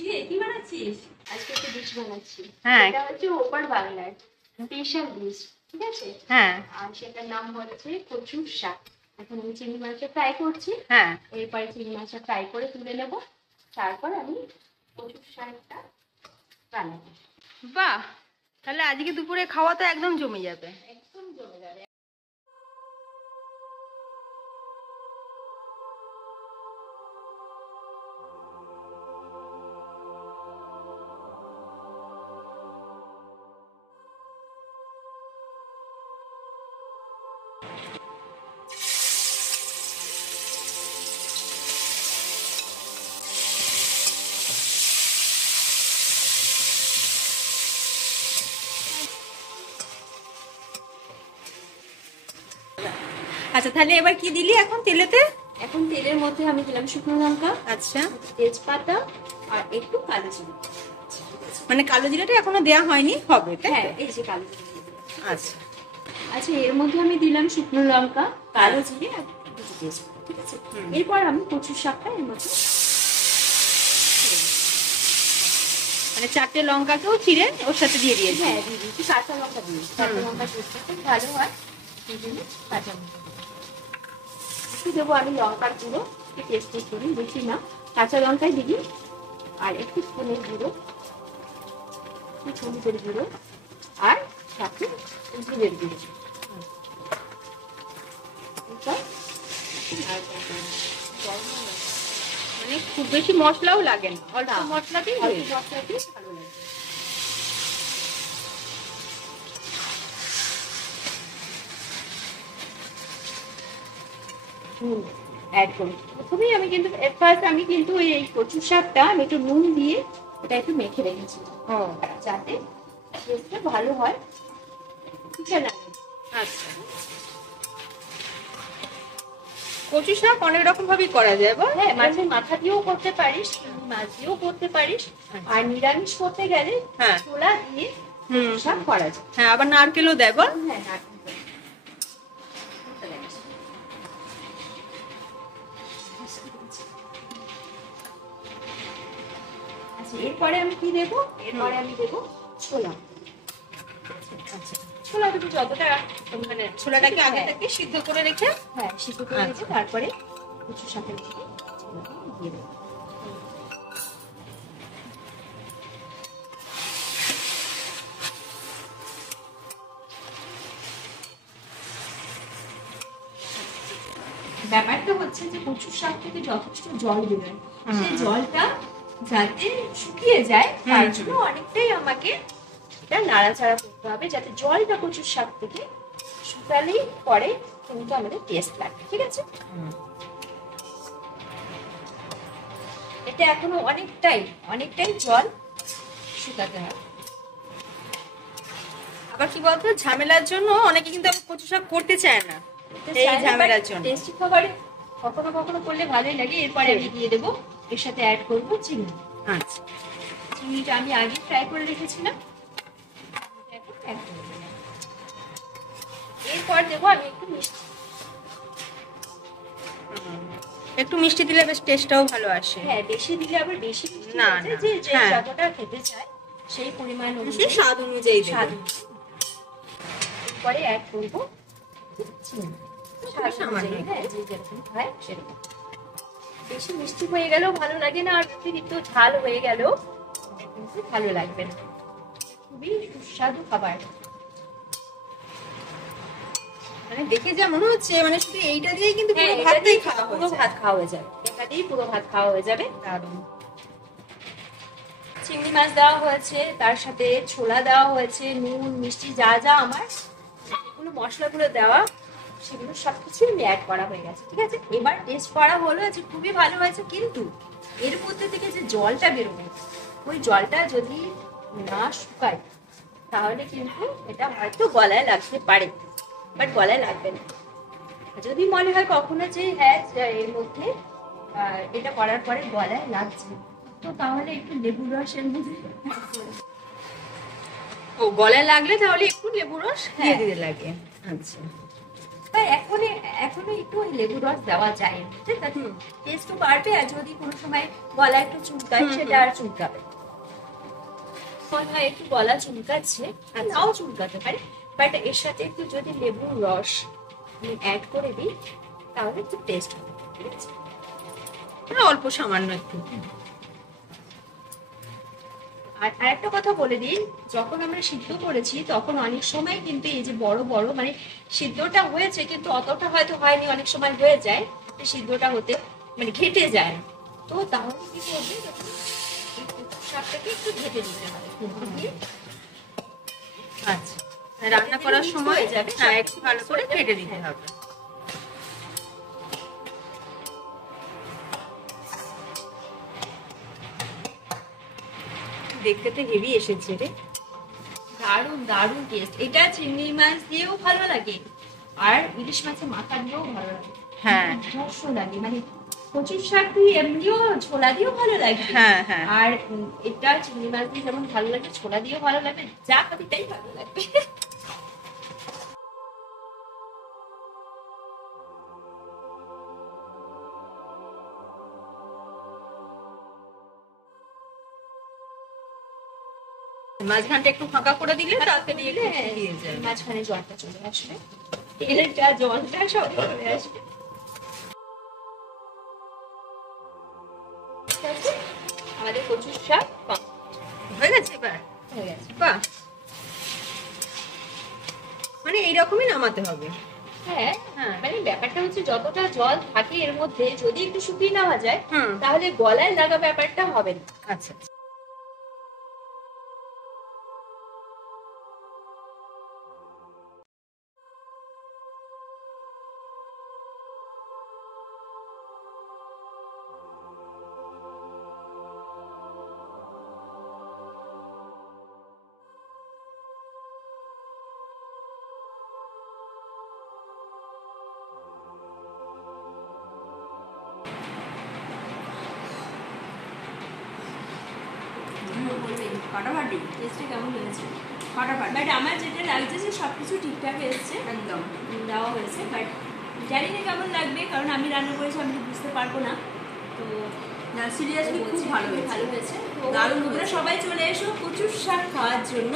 কি বানাচ্ছিস? আজকে একটা ডিশ বানাচ্ছি। হ্যাঁ, এটা হচ্ছে ওপার বাংলার স্পেশাল ডিশ, ঠিক আছে? হ্যাঁ, আর সেটার নাম হচ্ছে কচুর শাক। এখন আমি চিংড়ি মাছটা ফ্রাই করছি। হ্যাঁ। এরপরে চিংড়ি মাছটা ফ্রাই করে তুলে নেব, তারপর আমি কচুর শাকটা বানাবো। বাহ, তাহলে আজকে দুপুরে খাওয়া তো একদম জমে যাবে। একদম জমে যাবে। আচ্ছা, তাহলে এবার কি দিলি এখন তেলেতে? এখন তেলের মধ্যে আমি দিলাম শুকনো লঙ্কা, আচ্ছা, তেজপাতা আর একটু কালো জিরে। মানে কালো জিরাটা এখনো দেয়া হয়নি, হবে তাই? হ্যাঁ, এই যে কালো জিরে। আচ্ছা, আচ্ছা, এর মধ্যে আমি দিলাম শুকনো লঙ্কা, কালো জিরে আর দুটো তেজপাতা, ঠিক আছে? এরপর আমি কচুর শাকটা এর মধ্যে, মানে 4টে লঙ্কাকেও চিড়ে ওর সাথে দিয়ে দিয়েছি। হ্যাঁ, দিয়ে দিয়েছি। কাঁচা লঙ্কা দিয়েছি, কাঁচা লঙ্কা টেস্টটা খুব ভালো হয়, সেই জন্য কাঁচা লঙ্কা একটু দেবো আমি। লঙ্কার গুঁড়ো একটু টেস্টি করি, বেশি না, কাঁচা লঙ্কাই দিবি। আর একটু ধনের গুঁড়ো, একটু হলুদের গুঁড়ো, আর সাথে জিরের গুঁড়ো। মানে খুব বেশি মশলাও লাগে না, অল্প মশলাতেই হয়ে যায়। মশলাতেই ভালো লাগে। অ্যাড করি প্রথমেই। আমি কিন্তু ফার্স্ট আমি কিন্তু এই কচুর শাকটা আমি একটু নুন দিয়ে এটা একটু মেখে রেখেছি, যাতে টেস্টটা ভালো হয়। আচ্ছা, কচু শাক অনেক রকম ভাবেই করা যায় বল? হ্যাঁ, মাছের মাথা দিয়েও করতে পারিস, মাছ দিয়েও করতে পারিস, আর নিরামিষ করতে গেলে হ্যাঁ, ছোলা দিয়ে শাক করা যায়। হ্যাঁ, আবার নারকেলও দেয় বল? হ্যাঁ, আচ্ছা, এরপরে আমি কি দেবো? এরপরে আমি দেবো ছোলা। আচ্ছা, ছোলাটা তো যতটা, মানে ছোলাটাকে আগে থেকে সিদ্ধ করে রেখে, হ্যাঁ, সিদ্ধ করে রেখে তারপরে কচুর শাকের মধ্যে ছোলাটা দিয়ে দেবো। ব্যাপারটা হচ্ছে যে কচুর শাক থেকে যথেষ্ট জল বেরোয়, সেই জলটা যাতে শুকিয়ে যায় তার জন্য অনেকটাই আমাকে এটা নাড়াচাড়া করতে হবে, যাতে জলটা কচুর শাক থেকে শুকালেই পরে কিন্তু আমাদের টেস্ট লাগবে, ঠিক আছে? এটা এখনো অনেকটাই জল শুকাতে হবে। আবার কি বলতো, ঝামেলার জন্য অনেকে কিন্তু কচু শাক করতে চায় না, এই ঝামেলার জন্য। টেস্টি খাবারে কখনো কখনো করলে ভালোই লাগে। এরপরে আমি দিয়ে দেবো, এর সাথে অ্যাড করবো চিংড়ি। আচ্ছা, চিংড়িটা আমি আগে ফ্রাই করে রেখেছিলাম, এরপর দেবো আমি একটু মিষ্টি। একটু মিষ্টি দিলে বেশ টেস্টটাও ভালো আসে। হ্যাঁ, বেশি দিলে আবার বেশি মিষ্টি না, হয়ে যায়, যে হ্যাঁ, যতটা খেতে চায় সেই পরিমাণ সেই অনুযায়ী স্বাদ অনুযায়ী স্বাদ দেবে। অনুযায়ী। এরপরে অ্যাড করবো চিনি, স্বাদ অনুযায়ী, হ্যাঁ, যে যেরকম হয় সেরকম। বেশি মিষ্টি হয়ে গেলেও ভালো লাগে না, আর অতিরিক্ত ঝাল হয়ে গেলেও কিন্তু ভালো লাগবে না। খুবই সুস্বাদু খাবার। মানে দেখে যা মনে হচ্ছে, মানে শুধু এইটা দিয়েই কিন্তু পুরো এটা ভাতটাই দিয়ে খাওয়া পুরো ভাত খাওয়া হয়ে যাবে, এটা দিয়েই পুরো ভাত খাওয়া হয়ে যাবে। দারুণ। চিংড়ি মাছ দেওয়া হয়েছে, তার সাথে ছোলা দেওয়া হয়েছে, নুন মিষ্টি যা যা আমার যেগুলো মশলাগুলো দেওয়া সেগুলো সবকিছু অ্যাড করা হয়ে গেছে, ঠিক আছে? এবার টেস্ট করা হলো যে খুবই ভালো হয়েছে, কিন্তু এর মধ্যে থেকে যে জলটা বেরোবে, ওই জলটা যদি না শুকায় তাহলে কিন্তু এটা হয়তো গলায় লাগতে পারে, বাট গলায় লাগবে না। যদি মনে হয় কখনো যে হ্যাঁ এর মধ্যে এটা করার পরে গলায় লাগছে, তো তাহলে একটু লেবু রসের মধ্যে ও, গলায় লাগলে তাহলে একটু লেবু রস দিয়ে দিতে লাগে। আচ্ছা, বা এখনো একটু ওই লেবু রস দেওয়া যায়, ঠিক আছে? টেস্টও বাড়বে, আর যদি কোনো সময় গলা একটু চুলকায় সেটা আর চুলকাবে না। মনে হয় একটু গলা চুলকাচ্ছে, নাও চুলকাতে পারে, বাট এর সাথে একটু যদি লেবুর রস অ্যাড করে দিই তাহলে একটু টেস্ট হবে, ঠিক আছে? অল্প সামান্য একটু। আর আরেকটা কথা বলে দিই, যখন আমরা সিদ্ধ করেছি তখন অনেক সময় কিন্তু এই যে বড় বড় মানে সিদ্ধটা হয়েছে কিন্তু অতটা হয়তো হয়নি, অনেক সময় হয়ে যায় সিদ্ধটা হতে মানে ঘেটে যায় না, তো তাহলে কি করবে, শাকটাকে একটু ঘেটে দিতে হবে। আচ্ছা, রান্না করার সময় যাবে, হ্যাঁ একটু ভালো করে কেটে দিতে হবে। দেখতে তো হেভি এসেছে রে, দারুণ দারুণ টেস্ট। এটা চিংড়ি মাছ দিয়েও ভালো লাগে আর ইলিশ মাছের মাথা দিয়েও ভালো লাগে, হ্যাঁ দুর্ধর্ষ লাগে, মানে কচুর শাক দিয়ে এমনিও ছোলা দিয়েও ভালো লাগে, হ্যাঁ হ্যাঁ, আর এটা চিংড়ি মাছ দিয়ে যেমন ভালো লাগে ছোলা দিয়েও ভালো লাগে, যা খাবি তাই ভালো লাগবে। মাঝখানটা একটু ফাঁকা করে দিলে তাড়াতাড়ি একটু দিয়ে যায়। মাঝখানে জলটা চলে আসবে, তেলটা জলটা সব চলে আসবে। আমাদের কচুর শাক হয়ে গেছে এবার, হয়ে গেছে। বাহ, মানে এইরকমই নামাতে হবে। হ্যাঁ হ্যাঁ, মানে ব্যাপারটা হচ্ছে যতটা জল থাকে এর মধ্যে যদি একটু শুকিয়ে নেওয়া যায় হুম, তাহলে গলায় লাগা ব্যাপারটা হবে না। আচ্ছা আচ্ছা। ফাটাফাটি টেস্টটা কেমন হয়েছে? ফাটাফাটি, বাট আমার যেটা লাগছে যে সবকিছু ঠিকঠাক এসছে, একদম দেওয়া হয়েছে, বাট জানি না কেমন লাগবে কারণ আমি রান্না করেছি, আমি তো বুঝতে পারবো না। তো না সিরিয়াসলি খুব ভালো হয়েছে, ভালো হয়েছে। তো দারুণ তোমরা হয়েছে। সবাই চলে এসো কচুর শাক খাওয়ার জন্য।